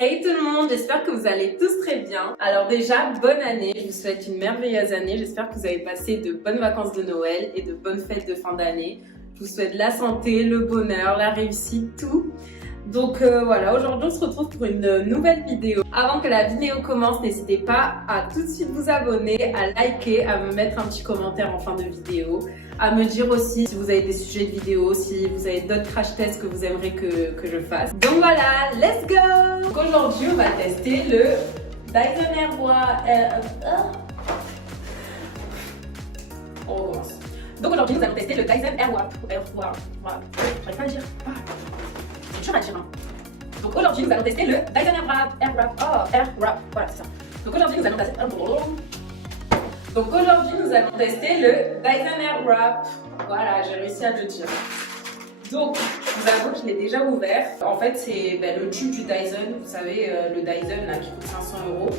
Hey tout le monde, j'espère que vous allez tous très bien. Alors déjà, bonne année, je vous souhaite une merveilleuse année. J'espère que vous avez passé de bonnes vacances de Noël et de bonnes fêtes de fin d'année. Je vous souhaite la santé, le bonheur, la réussite, tout. Donc voilà, aujourd'hui on se retrouve pour une nouvelle vidéo. Avant que la vidéo commence, n'hésitez pas à tout de suite vous abonner, à liker, à me mettre un petit commentaire en fin de vidéo, à me dire aussi si vous avez des sujets de vidéo, si vous avez d'autres crash tests que vous aimeriez que je fasse. Donc voilà, let's go! Donc aujourd'hui on va tester le Dyson Airwrap. On recommence. Donc aujourd'hui nous allons tester le Dyson Airwrap. J'arrive pas à le dire. C'est dur à dire. Donc aujourd'hui nous allons tester le Dyson Airwrap. Voilà, c'est ça. Donc aujourd'hui nous allons tester. le Dyson Airwrap. Voilà, j'ai réussi à le dire. Donc, je vous avoue que je l'ai déjà ouvert. En fait, c'est le tube du Dyson. Vous savez, le Dyson là, qui coûte 500 €.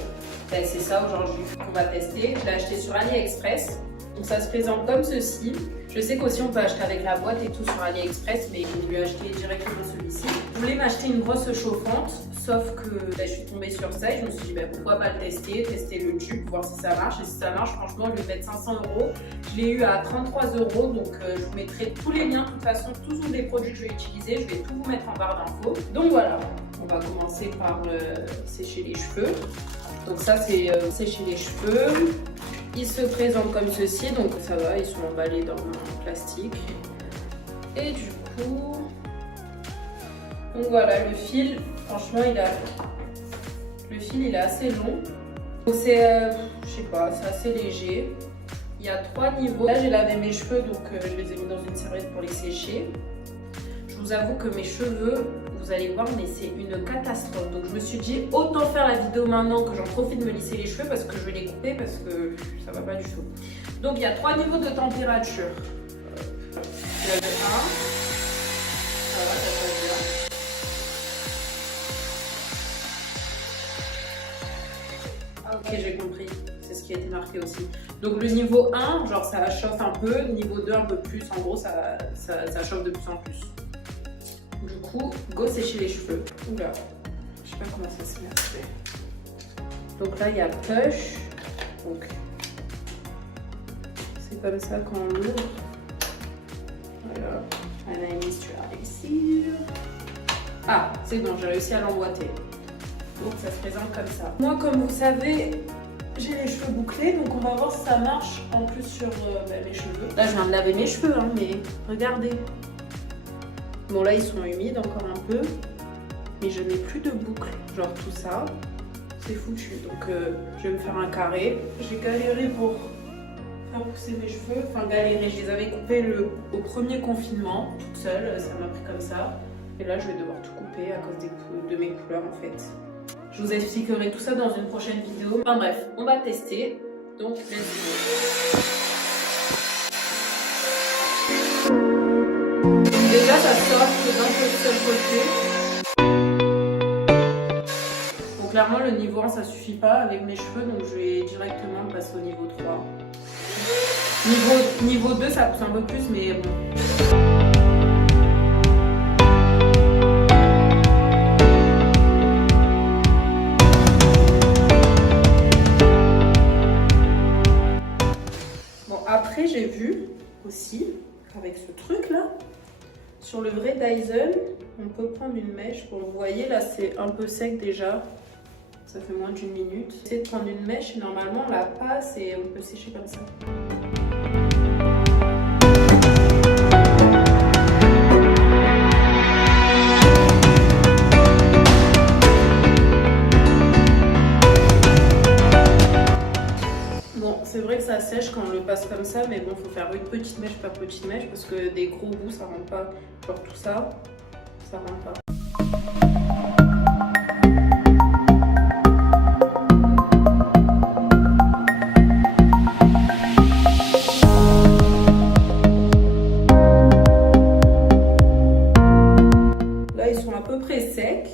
C'est ça aujourd'hui qu'on va tester. Je l'ai acheté sur AliExpress. Donc ça se présente comme ceci. Je sais qu'aussi on peut acheter avec la boîte et tout sur AliExpress, mais j'ai voulu acheter directement celui-ci. Je voulais m'acheter une brosse chauffante, sauf que je suis tombée sur ça et je me suis dit pourquoi pas le tester le tube, voir si ça marche. Et si ça marche, franchement, au lieu de mettre 500 €, je l'ai eu à 33 €. Donc je vous mettrai tous les liens. De toute façon, tous sont des produits que je vais utiliser. Je vais tout vous mettre en barre d'infos. Donc voilà, on va commencer par sécher les cheveux. Donc ça, c'est sécher les cheveux. Ils se présentent comme ceci, donc ça va, ils sont emballés dans un plastique. Et du coup, donc voilà, le fil, franchement, le fil il est assez long. Donc c'est, je sais pas, c'est assez léger. Il y a 3 niveaux. Là, j'ai lavé mes cheveux, donc je les ai mis dans une serviette pour les sécher. Je vous avoue que mes cheveux, vous allez voir, mais c'est une catastrophe. Donc je me suis dit, autant faire la vidéo maintenant que j'en profite de me lisser les cheveux parce que je vais les couper parce que ça va pas du tout. Donc il y a 3 niveaux de température. Il y en a un. Ça va, ça passe bien. Ah ok, j'ai compris. C'est ce qui a été marqué aussi. Donc le niveau 1, genre ça chauffe un peu. Niveau 2, un peu plus. En gros, ça chauffe de plus en plus. Du coup, go sécher les cheveux. Oula, je sais pas comment ça se met. Donc là, il y a push. Donc, c'est comme ça quand on ouvre. Voilà. On a mis sur ici. Ah, c'est bon, j'ai réussi à l'emboîter. Donc ça se présente comme ça. Moi, comme vous savez, j'ai les cheveux bouclés, donc on va voir si ça marche en plus sur mes cheveux. Là, je viens de laver mes cheveux, hein, mais regardez. Bon là ils sont humides encore un peu, mais je n'ai plus de boucles, genre tout ça, c'est foutu. Donc je vais me faire un carré. J'ai galéré pour faire pousser mes cheveux, enfin galéré, je les avais coupés au premier confinement, toute seule, ça m'a pris comme ça. Et là je vais devoir tout couper à cause de mes couleurs en fait. Je vous expliquerai tout ça dans une prochaine vidéo. Enfin bref, on va tester, donc let's go. Déjà ça sort d'un seul côté. Donc clairement le niveau 1 ça suffit pas avec mes cheveux, donc je vais directement passer au niveau 3. Niveau 2 ça pousse un peu plus, mais bon. Bon après j'ai vu aussi avec ce truc là. Sur le vrai Dyson, on peut prendre une mèche. Vous voyez là, c'est un peu sec déjà. Ça fait moins d'1 minute. Essayez de prendre une mèche et normalement on la passe et on peut sécher comme ça. Bon, c'est vrai que ça sèche quand on le passe comme ça, mais bon, faut faire une petite mèche par petite mèche parce que des gros bouts ça rentre pas. Genre tout ça, ça rentre pas. Là, ils sont à peu près secs.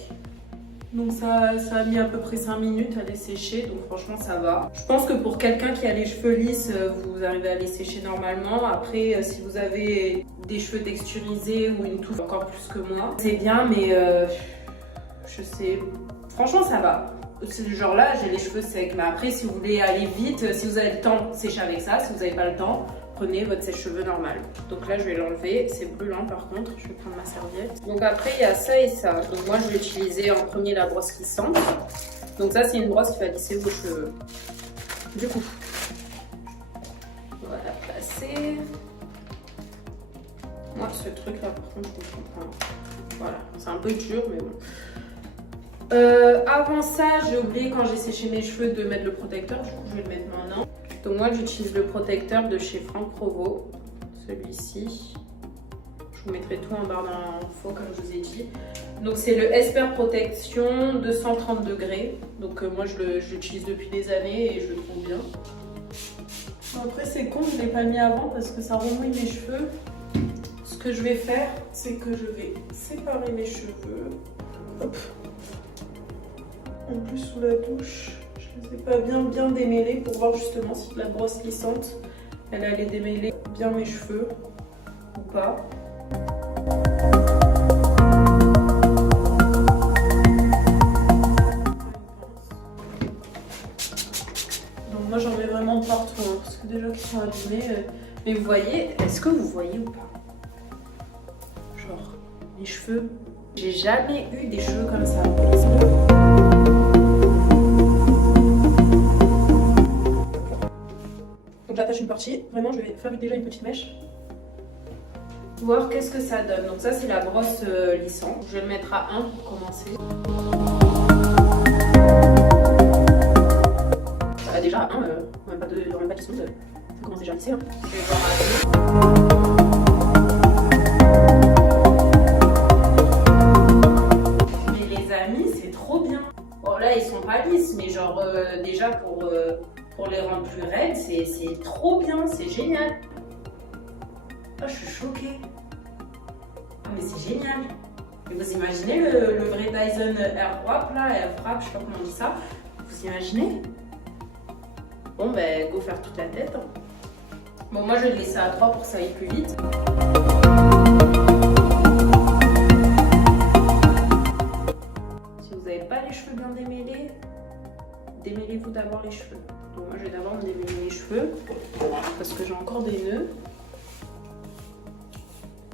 Donc ça a mis à peu près 5 minutes à les sécher, donc franchement ça va. Je pense que pour quelqu'un qui a les cheveux lisses, vous arrivez à les sécher normalement. Après, si vous avez des cheveux texturisés ou une touffe encore plus que moi, c'est bien, mais je Je sais, franchement ça va. C'est du genre là, j'ai les cheveux secs. Mais après, si vous voulez aller vite, si vous avez le temps, séchez avec ça. Si vous n'avez pas le temps, prenez votre sèche-cheveux normal. Donc là, je vais l'enlever. C'est brûlant par contre. Je vais prendre ma serviette. Donc après, il y a ça et ça. Donc moi, je vais utiliser en premier la brosse lissante. Donc ça, c'est une brosse qui va lisser vos cheveux. Du coup, on va la placer. Moi, ce truc-là, par contre, je comprends pas. Voilà, c'est un peu dur, mais bon. Avant ça, j'ai oublié quand j'ai séché mes cheveux de mettre le protecteur. Du coup, je vais le mettre maintenant. Donc moi, j'utilise le protecteur de chez Franck Provo. Celui-ci. Je vous mettrai tout en barre d'infos, comme je vous ai dit. Donc c'est le Esper Protection 230 degrés. Donc moi, je l'utilise depuis des années et je le trouve bien. Après, c'est con, je ne l'ai pas mis avant parce que ça remouille mes cheveux. Ce que je vais faire, c'est que je vais séparer mes cheveux. Hop. En plus, sous la douche, je ne les ai pas bien démêlés pour voir justement si la brosse lissante, elle allait démêler bien mes cheveux ou pas. Donc moi, j'en mets vraiment partout, hein, parce que déjà qu'ils sont abîmés. Mais vous voyez, est-ce que vous voyez ou pas? Genre, mes cheveux, j'ai jamais eu des cheveux comme ça. Donc j'attache une partie, vraiment je vais faire déjà une petite mèche. Voir qu'est-ce que ça donne. Donc ça c'est la brosse lissante. Je vais le mettre à 1 pour commencer. Déjà à 1, on n'a pas de lissante. Ça commence déjà à lisser. Hein. Je vais voir à 2. Mais les amis, c'est trop bien. Bon là ils sont pas lisses, mais genre déjà pour les rendre plus raides, c'est trop bien, c'est génial. Oh, je suis choquée. Ah mais c'est génial. Et vous imaginez le vrai Dyson Airwrap là, Airwrap, je sais pas comment on dit ça. Vous imaginez? Bon ben go faire toute la tête. Bon moi je vais le laisser à 3 pour que ça aille plus vite. Si vous n'avez pas les cheveux bien démêlés, démêlez-vous d'abord les cheveux. Donc moi je vais d'abord me démêler les cheveux parce que j'ai encore des nœuds.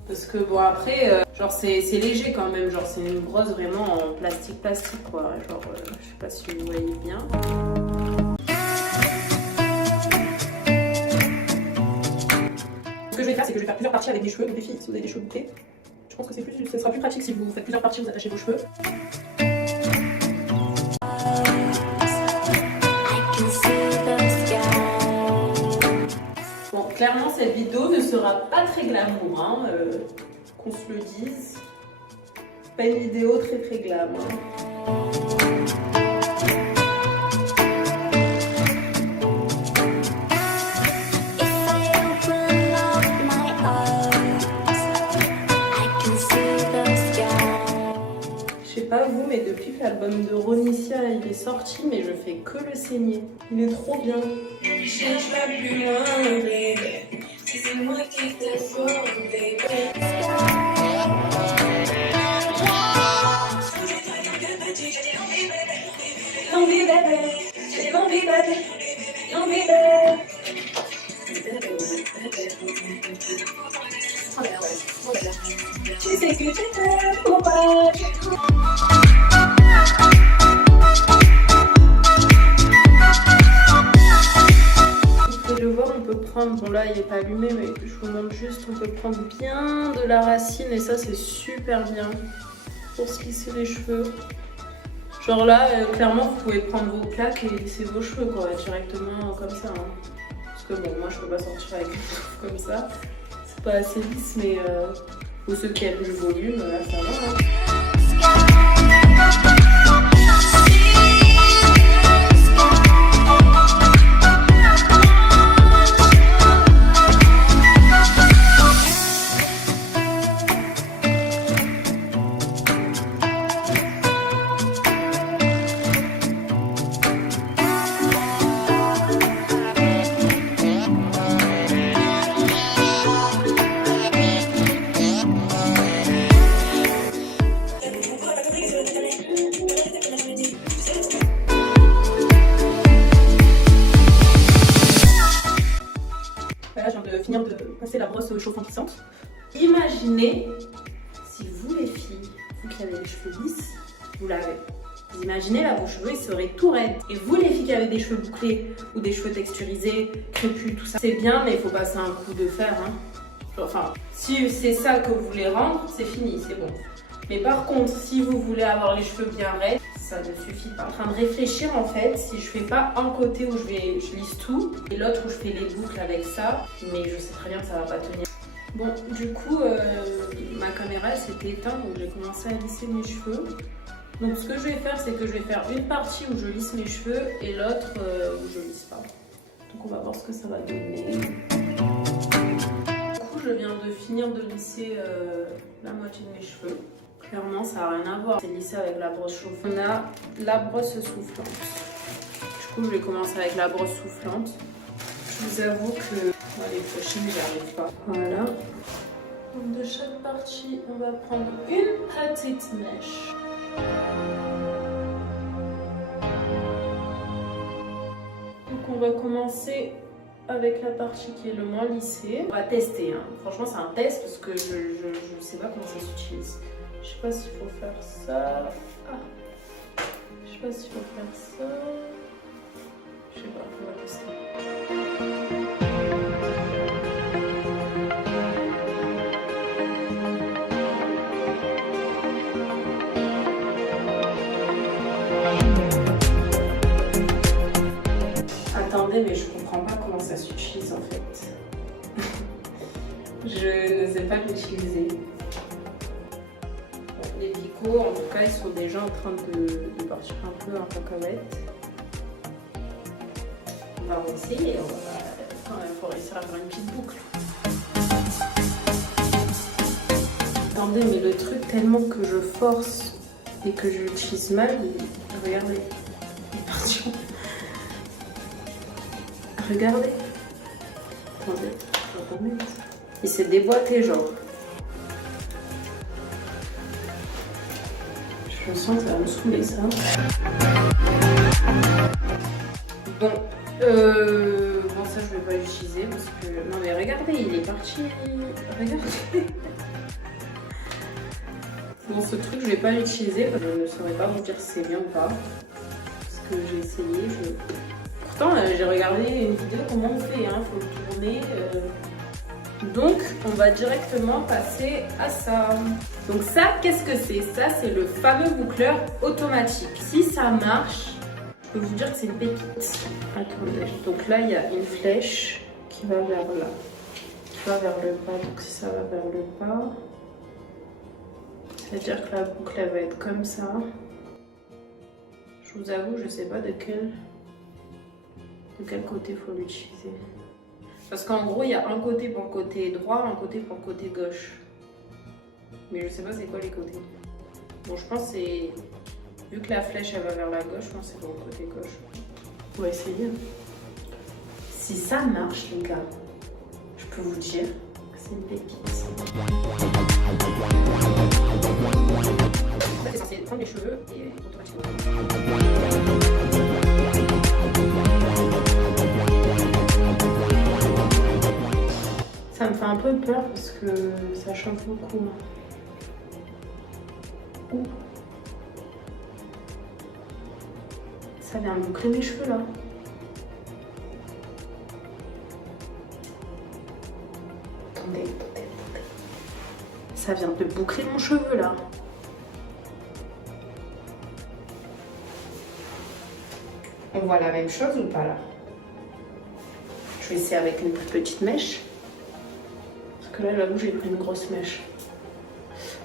Parce que bon après, genre c'est léger quand même, genre c'est une brosse vraiment en plastique quoi. Genre je sais pas si vous voyez bien. Ce que je vais faire c'est que je vais faire plusieurs parties avec mes cheveux. Donc les filles, si vous avez des cheveux bouclés, je pense que ce sera plus pratique si vous faites plusieurs parties, vous attachez vos cheveux. Bon, clairement, cette vidéo ne sera pas très glamour, hein, qu'on se le dise. Pas une vidéo très glam. Je sais pas vous, mais depuis que l'album de Ronicia il est sorti, mais je fais que le saigner. Il est trop bien. Je cherche pas plus loin, baby. Si c'est moi qui t'ai fort, baby. L'envie, bébé. J'ai l'envie, bébé. L'envie, bébé. Tu sais que tu t'aimes, pourquoi? On peut prendre, bon là il est pas allumé mais je vous montre juste, on peut prendre bien de la racine et ça c'est super bien pour se lisser les cheveux. Genre là clairement vous pouvez prendre vos plaques et lisser vos cheveux quoi, directement comme ça. Hein. Parce que bon moi je peux pas sortir avec des cheveux comme ça, c'est pas assez lisse mais pour ceux qui aiment le volume là ça va. Hein. imaginez, si vous les filles, vous qui avez les cheveux lisses, vous l'avez. Vous imaginez là, vos cheveux ils seraient tout raides. Et vous les filles qui avez des cheveux bouclés ou des cheveux texturisés, crépus, tout ça, c'est bien, mais il faut passer un coup de fer. Hein. Enfin, si c'est ça que vous voulez rendre, c'est fini, c'est bon. Mais par contre, si vous voulez avoir les cheveux bien raides, ça ne suffit pas. Je suis en train de réfléchir en fait, si je fais pas un côté où je lisse tout et l'autre où je fais les boucles avec ça, mais je sais très bien que ça va pas tenir. Bon, du coup, ma caméra s'était éteinte, donc j'ai commencé à lisser mes cheveux. Donc ce que je vais faire, c'est que je vais faire une partie où je lisse mes cheveux et l'autre où je lisse pas. Donc on va voir ce que ça va donner. Du coup, je viens de finir de lisser la moitié de mes cheveux. Clairement, ça n'a rien à voir. C'est lissé avec la brosse chauffante. On a la brosse soufflante. Du coup, je vais commencer avec la brosse soufflante. Je vous avoue que les prochaines, j'y arrive pas. Voilà. Donc de chaque partie, on va prendre une petite mèche. Donc on va commencer avec la partie qui est le moins lissée. On va tester. Hein. Franchement, c'est un test parce que je ne sais pas comment ça s'utilise. Je sais pas s'il faut faire ça. Ah. Je sais pas s'il faut faire ça. Je sais pas, on va tester. Attendez, mais je comprends pas comment ça s'utilise en fait. Je ne sais pas l'utiliser. Les picots, en tout cas, ils sont déjà en train de partir un peu en cacahuète. On va essayer, il faut réussir à faire une petite boucle. Attendez, mais le truc, tellement que je force et que je l'utilise mal, regardez, il est parti. Regardez. Attendez, je vais remettre. Il s'est déboîté, genre. Je sens que ça va me saouler, ça. Bon, bon ça je vais pas l'utiliser parce que... Non mais regardez, il est parti. Regardez. Bon, ce truc je vais pas l'utiliser. Je ne saurais pas vous dire si c'est bien ou pas. Parce que j'ai essayé. Pourtant, j'ai regardé une vidéo comment on fait. Hein. Faut le tourner. Donc, on va directement passer à ça. Donc ça, qu'est-ce que c'est? Ça, c'est le fameux boucleur automatique. Si ça marche, je peux vous dire que c'est une pépite. Attendez. Donc là, il y a une flèche qui va vers là. Qui va vers le bas. Donc si ça va vers le bas, c'est-à-dire que la boucle, elle va être comme ça. Je vous avoue, je sais pas de quel côté il faut l'utiliser. Parce qu'en gros, il y a un côté pour le côté droit, un côté pour le côté gauche. Mais je sais pas c'est quoi les côtés. Bon, je pense que c'est... Vu que la flèche, elle va vers la gauche, je pense que c'est pour le côté gauche. On va essayer. Si ça marche, les gars, je peux vous dire que c'est une pépite. En fait, c'est censé prendre les cheveux et automatiquement. Ça me fait un peu peur parce que ça chauffe beaucoup. Ouh. Ça vient boucler mes cheveux là. Attendez. Ça vient de boucler mon cheveu là. On voit la même chose ou pas là? Je vais essayer avec une plus petite mèche. Parce que là, j'avoue, j'ai pris une grosse mèche.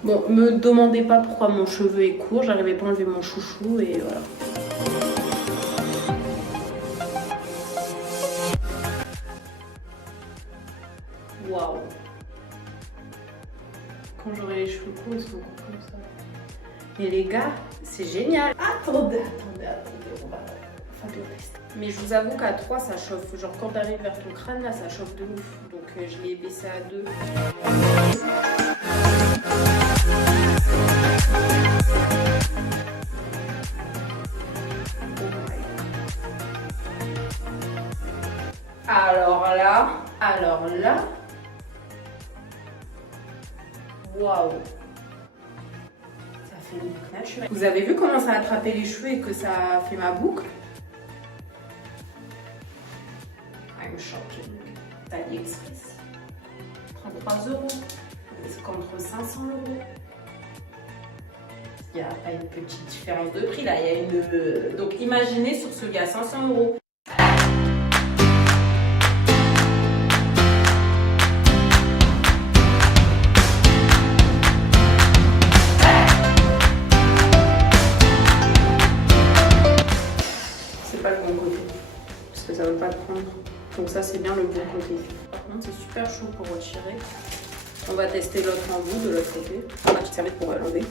Bon, me demandez pas pourquoi mon cheveu est court. J'arrivais pas à enlever mon chouchou et voilà. Waouh. Quand j'aurai les cheveux courts, ils seront courts comme ça. Et les gars, c'est génial. Attendez. On va faire le test. Mais je vous avoue qu'à 3, ça chauffe. Genre quand t'arrives vers ton crâne, là, ça chauffe de ouf. Donc je l'ai baissé à 2. Alors là, Waouh! Ça fait une boucle naturelle. Vous avez vu comment ça a attrapé les cheveux et que ça a fait ma boucle? I'm shocked. AliExpress. 33 €. C'est contre 500 €. Il n'y a pas une petite différence de prix là. Il y a une... Donc imaginez sur celui à 500 €. C'est pas le bon côté. Parce que ça ne veut pas le prendre. Donc ça c'est bien le bon côté. Par contre c'est super chaud pour retirer. On va tester l'autre embout de l'autre côté. On a une petite serviette pour l'enlever.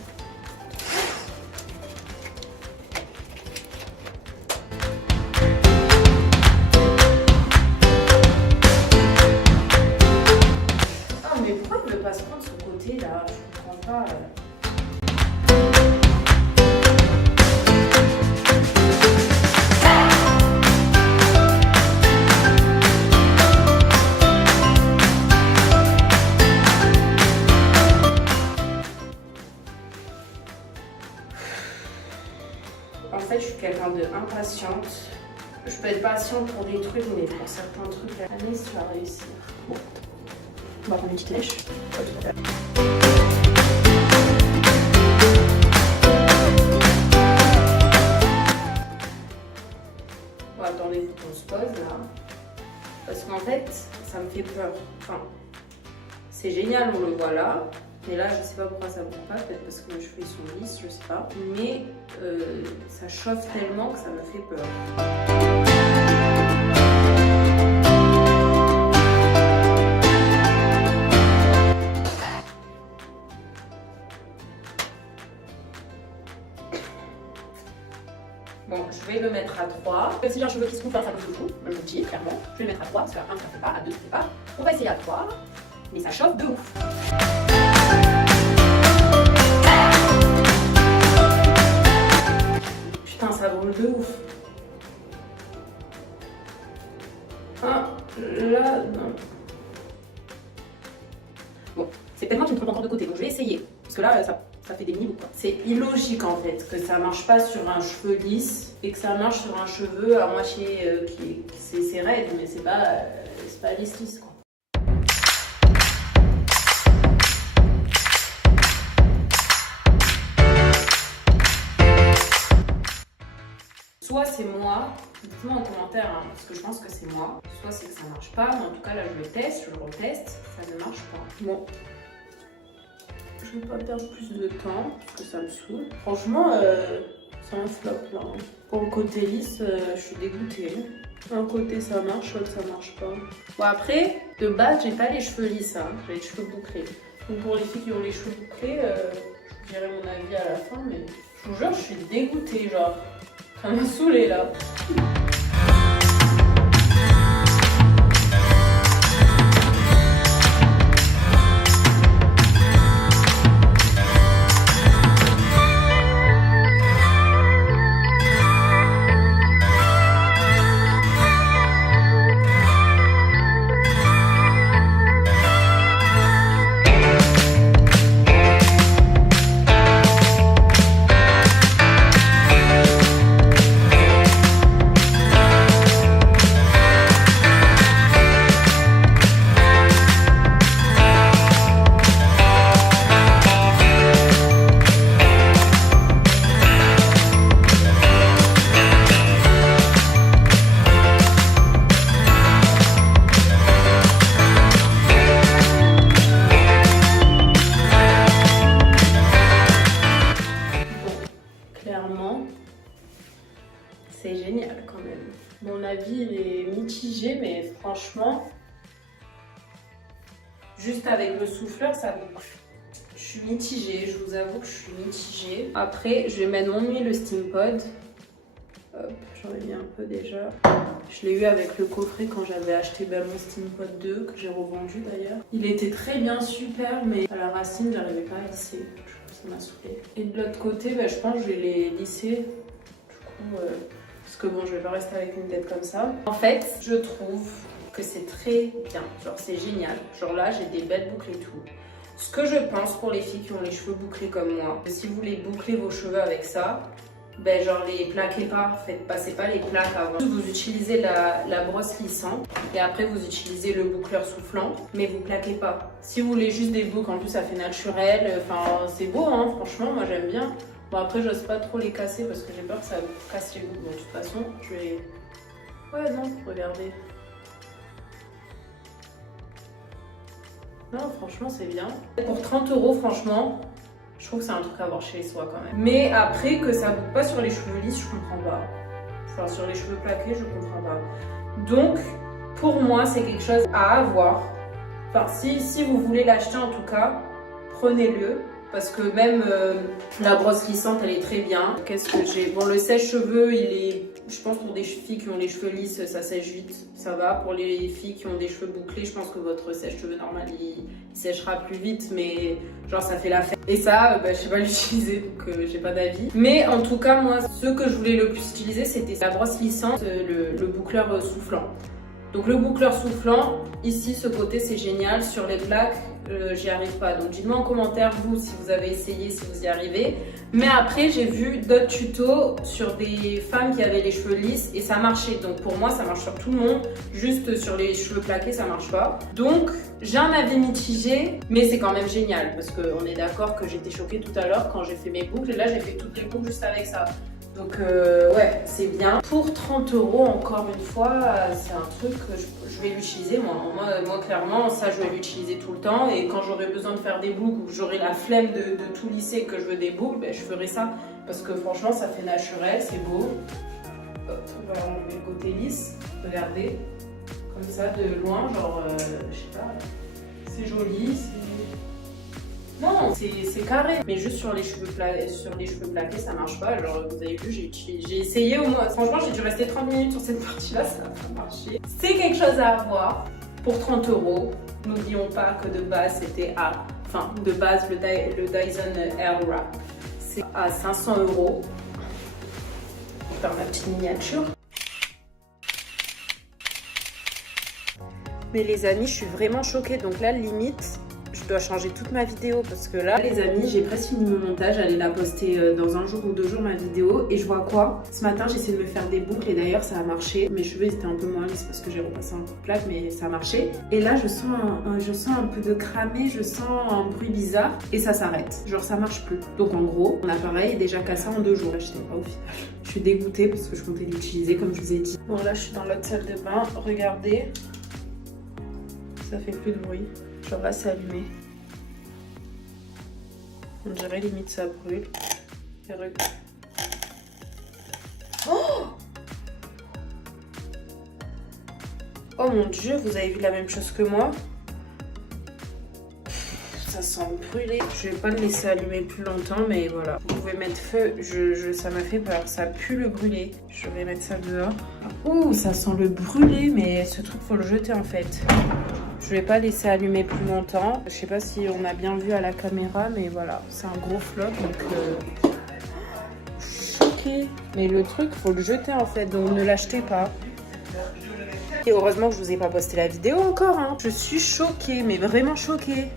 Ah mais pourquoi il ne veut pas se prendre ce côté là? Je comprends pas. En fait, je suis quelqu'un d'impatiente. Je peux être patiente pour des trucs, mais pour certains trucs, Anis, tu vas réussir. Bon, on va prendre une petite lèche. Bon, attendez, faut qu'on se pose là. Parce qu'en fait, ça me fait peur. Enfin, c'est génial, on le voit là. Mais là, je sais pas pourquoi ça bouge pas, peut-être parce que mes cheveux ils sont lisses, je sais pas. Mais ça chauffe tellement que ça me fait peur. Bon, je vais le mettre à 3. Si j'ai un cheveu qui se coupe, ça bouge beaucoup, je vous dis clairement. Je vais le mettre à 3, parce qu'à 1 ça fait pas, à 2 ça fait pas. On va essayer à 3, mais ça chauffe de ouf. Putain, ça brûle de ouf. Ah, là, non. Bon, c'est peut-être moi qui me trompe encore de côté, donc je vais essayer. Parce que là, ça fait des mini boucles. C'est illogique en fait que ça marche pas sur un cheveu lisse et que ça marche sur un cheveu à moitié qui c'est raide, mais c'est pas lisse quoi. Soit c'est moi, dites-moi en commentaire, hein, parce que je pense que c'est moi. Soit c'est que ça marche pas, mais en tout cas là je le teste, je le reteste, ça ne marche pas. Bon, je vais pas perdre plus de temps, parce que ça me saoule. Franchement, c'est un flop là. Pour le côté lisse, je suis dégoûtée. Un côté ça marche, l'autre ça marche pas. Bon après, de base j'ai pas les cheveux lisses, hein, j'ai les cheveux bouclés. Donc pour les filles qui ont les cheveux bouclés, je dirai mon avis à la fin, mais je vous jure je suis dégoûtée genre. Ça m'a saoulée là. C'est génial quand même. Mon avis il est mitigé, mais franchement, juste avec le souffleur, ça boucle. Je suis mitigée, je vous avoue que je suis mitigée. Après, je vais mettre mon huile Steampod. Hop, j'en ai mis un peu déjà. Je l'ai eu avec le coffret quand j'avais acheté mon Steampod 2, que j'ai revendu d'ailleurs. Il était très bien, super, mais à la racine, j'arrivais pas à lisser. Ça m'a saoulée. Et de l'autre côté, je pense que je vais les lisser. Du coup, parce que bon, je vais pas rester avec une tête comme ça. En fait, je trouve que c'est très bien. Genre, c'est génial. Genre là, j'ai des belles boucles et tout. Ce que je pense pour les filles qui ont les cheveux bouclés comme moi, si vous voulez boucler vos cheveux avec ça, ben genre les plaquez pas, passez pas les plaques avant. Vous utilisez la brosse lissante et après vous utilisez le boucleur soufflant, mais vous plaquez pas. Si vous voulez juste des boucles, en plus ça fait naturel, enfin c'est beau hein, franchement moi j'aime bien. Bon après j'ose pas trop les casser parce que j'ai peur que ça casse les boucles, mais de toute façon je vais... Ouais non, regardez. Non franchement c'est bien. Pour 30 € franchement, je trouve que c'est un truc à avoir chez soi quand même. Mais après, que ça boucle pas sur les cheveux lisses, je comprends pas. Enfin, sur les cheveux plaqués, je comprends pas. Donc, pour moi, c'est quelque chose à avoir. Enfin, si vous voulez l'acheter en tout cas, prenez-le. Parce que même la brosse lissante, elle est très bien. Qu'est-ce que j'ai? Bon, le sèche-cheveux, il est... Je pense pour des filles qui ont les cheveux lisses, ça sèche vite, ça va. Pour les filles qui ont des cheveux bouclés, je pense que votre sèche-cheveux normal, il séchera plus vite, mais genre ça fait l'affaire. Et ça, je sais pas l'utiliser, donc j'ai pas d'avis. Mais en tout cas, moi, ce que je voulais le plus utiliser, c'était la brosse lissante, le boucleur soufflant. Donc le boucleur soufflant, ici, ce côté, c'est génial. Sur les plaques, j'y arrive pas. Donc dites-moi en commentaire, vous, si vous avez essayé, si vous y arrivez. Mais après, j'ai vu d'autres tutos sur des femmes qui avaient les cheveux lisses et ça marchait. Donc pour moi, ça marche sur tout le monde. Juste sur les cheveux plaqués, ça marche pas. Donc j'ai un avis mitigé, mais c'est quand même génial. Parce qu'on est d'accord que j'étais choquée tout à l'heure quand j'ai fait mes boucles. Et là, j'ai fait toutes les boucles juste avec ça. Donc ouais, c'est bien. Pour 30 € encore une fois, c'est un truc que je vais l'utiliser. Moi, clairement, ça, je vais l'utiliser tout le temps. Et quand j'aurai besoin de faire des boucles ou que j'aurai la flemme de tout lisser, que je veux des boucles, je ferai ça. Parce que franchement, ça fait naturel, c'est beau. Hop, on va enlever le côté lisse. Regardez, comme ça, de loin, genre, je sais pas, c'est joli, non, c'est carré, mais juste sur les cheveux plaqués, ça marche pas. Genre, vous avez vu, j'ai essayé au moins. Franchement, j'ai dû rester 30 minutes sur cette partie-là, ça n'a pas marché. C'est quelque chose à avoir pour 30 €. N'oublions pas que de base, c'était de base, le Dyson Airwrap, c'est à 500 €. Je vais faire ma petite miniature. Mais les amis, je suis vraiment choquée. Donc là, limite, je dois changer toute ma vidéo parce que là, les amis, j'ai presque fini mon montage. J'allais la poster dans 1 jour ou 2 jours, ma vidéo. Et je vois quoi? Ce matin, j'ai essayé de me faire des boucles et d'ailleurs, ça a marché. Mes cheveux, ils étaient un peu moins lisses parce que j'ai repassé un coup de plaque, mais ça a marché. Et là, je sens un peu de cramé, je sens un bruit bizarre et ça s'arrête. Genre, ça marche plus. Donc, en gros, mon appareil est déjà cassé en 2 jours. Là, je sais pas au final. Je suis dégoûtée parce que je comptais l'utiliser, comme je vous ai dit. Bon, là, je suis dans l'autre salle de bain. Regardez. Ça fait plus de bruit. Genre là, c'est allumé. On dirait limite ça brûle. Et regarde. Oh! Oh mon dieu, vous avez vu la même chose que moi? Ça sent brûlé. Je vais pas le laisser allumer plus longtemps, mais voilà. Vous pouvez mettre feu. Ça m'a fait peur. Ça pue le brûlé. Je vais mettre ça dehors. Ouh, ça sent le brûlé, mais ce truc, faut le jeter en fait. Je vais pas laisser allumer plus longtemps. Je sais pas si on a bien vu à la caméra, mais voilà, c'est un gros flop. Donc, je suis choquée. Mais le truc, faut le jeter en fait, donc ne l'achetez pas. Et heureusement que je vous ai pas posté la vidéo encore. Hein. Je suis choquée, mais vraiment choquée.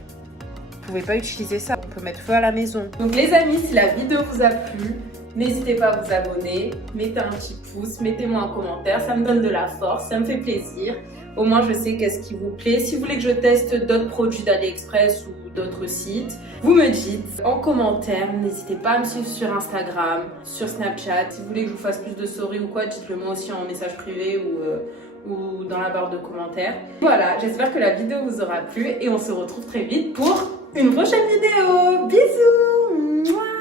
Vous pouvez pas utiliser ça. On peut mettre feu à la maison. Donc les amis, si la vidéo vous a plu, n'hésitez pas à vous abonner, mettez un petit pouce, mettez-moi un commentaire, ça me donne de la force, ça me fait plaisir. Au moins, je sais qu'est-ce qui vous plaît. Si vous voulez que je teste d'autres produits d'AliExpress ou d'autres sites, vous me dites en commentaire. N'hésitez pas à me suivre sur Instagram, sur Snapchat. Si vous voulez que je vous fasse plus de stories ou quoi, dites-le moi aussi en message privé ou dans la barre de commentaires. Voilà, j'espère que la vidéo vous aura plu et on se retrouve très vite pour une prochaine vidéo. Bisous! Mouah.